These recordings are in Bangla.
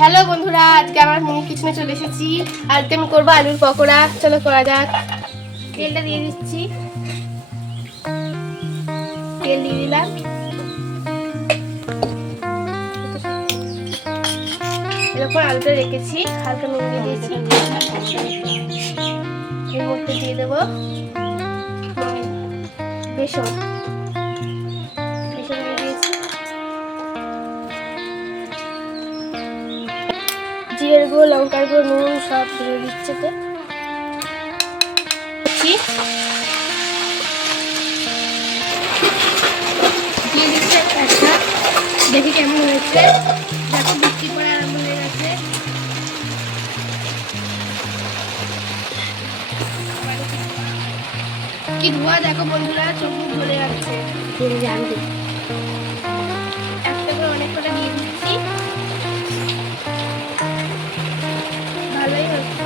হ্যালো বন্ধুরা, আজকে আমরা মিনি কিচেনে চলে এসেছি। আজকে আমি করবো আলুর পকোড়া। চলো করা যাক। তেলটা দিয়ে দিচ্ছি, তেল দিয়ে দিলাম। এরকম আলুটা রেখেছি, হালকা নুন দিয়ে দিয়েছি। এর মধ্যে দিয়ে দেবো বেসন, বেসন দিয়ে দিয়েছি। জিরের গুঁড়ো, লঙ্কার গুঁড়ো, নুন সব দিয়ে দিচ্ছে। দিয়ে দিচ্ছে একটা, দেখি কেমন হয়েছে। দেখো বৃষ্টি পড়া আরম্ভ হয়ে গেছে। কি ধোয়া দেখো বন্ধুরা, চোখ মুখ জ্বলে যাচ্ছে। একটা করে অনেক কটা দিয়ে দিচ্ছি। ভালোই হচ্ছে।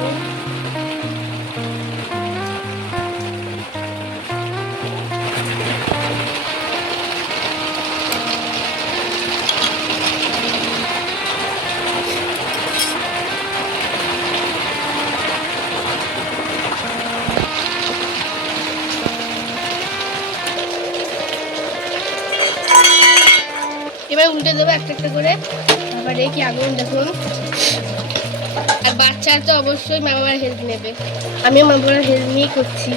এবার উল্টে দেবো একটা একটা করে। আবার দেখি আগুন দেখুন। আর বাচ্চা তো অবশ্যই মা বাবার হেল্প নেবে, আমিও মা বাবার হেল্প নিয়েই করছি।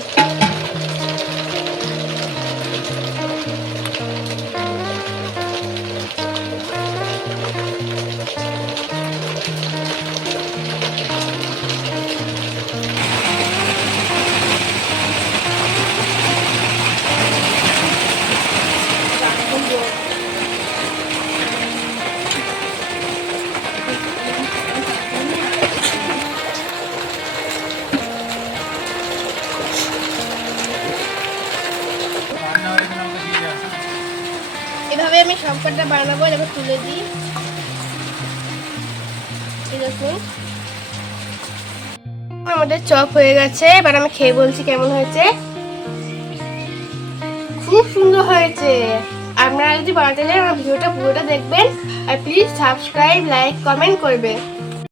এভাবে আমি সবকটা বানাবো। এবার তুলে দিই। এরকম আমাদের চপ হয়ে গেছে। এবার আমি খেয়ে বলছি কেমন হয়েছে। খুব সুন্দর হয়েছে। আপনারা যদি বানাতে চান আমার ভিডিওটা পুরোটা দেখবেন, আর প্লিজ সাবস্ক্রাইব, লাইক, কমেন্ট করবেন।